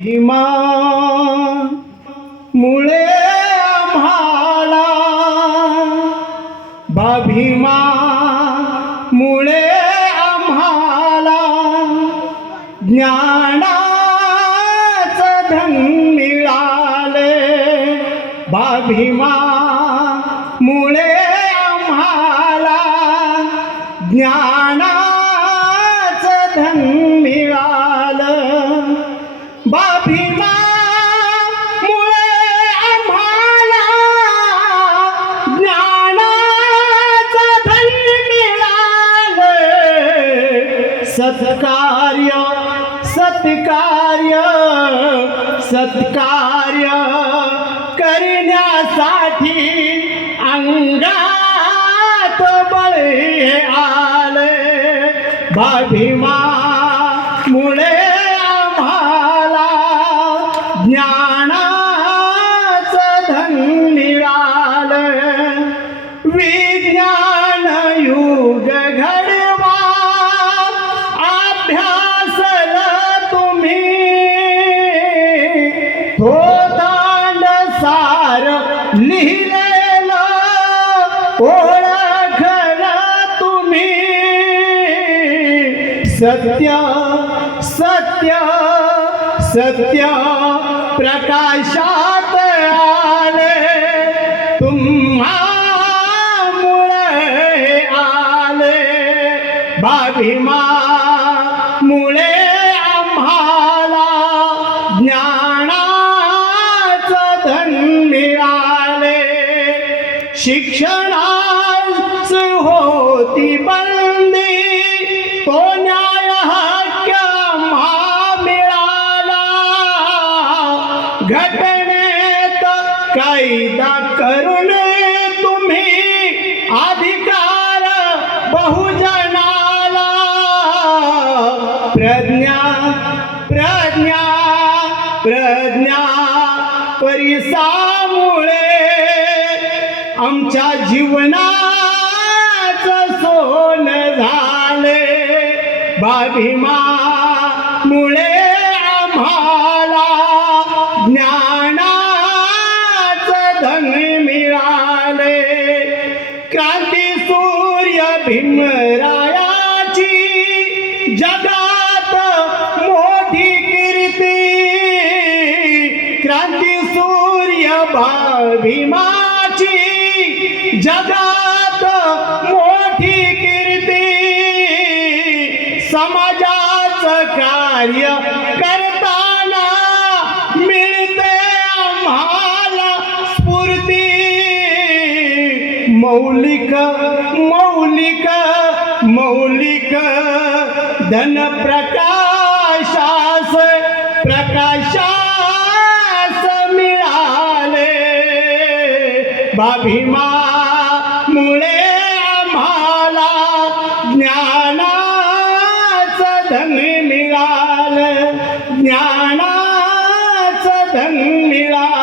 भीमा मुळे आम्हाला भीमा मुळे आम्हाला ज्ञानाचं धन मिळाले भीमा मुळे आम्हाला ज्ञानाचं धन मिळालं भीमा मुळे आम्हाला ज्ञानाचं धन मिळालं सत्कार्य सत्कार्य सत्कार्य करण्यासाठी अंगात बळ आले भीमा मुळे ज्ञानाचं धन मिळालं विज्ञान युग घडवा अभ्यासल तुम्ही थोतांड सार लिहिलेलं ओळखलं तुम्ही सत्य सत्य सत्य प्रकाशात आले तुम्हामुळे आले भीमा मुळे आम्हाला ज्ञानाचं धन मिळाले शिक्षणाच होती बंदी तो न्याय हक्क घटनेत कायदा करून तुम्ही अधिकार बहुजनाला प्रज्ञा प्रज्ञा प्रज्ञा परिसामुळे आमच्या जीवनाचं सोनं झाले भीमा मुळे आम्हाला ज्ञानाचं धन मिळाले क्रांती सूर्य भीमरायाची जगात मोठी कीर्ती क्रांती सूर्य भीमाची जगात मोठी कीर्ती समाजाचं कार्य करताना मौलिक मौलिक मौलिक धन प्रकाशास प्रकाशास मिळाले भीमा मुळे आम्हाला ज्ञानाचं धन मिळालं ज्ञानाचं धन मिळालं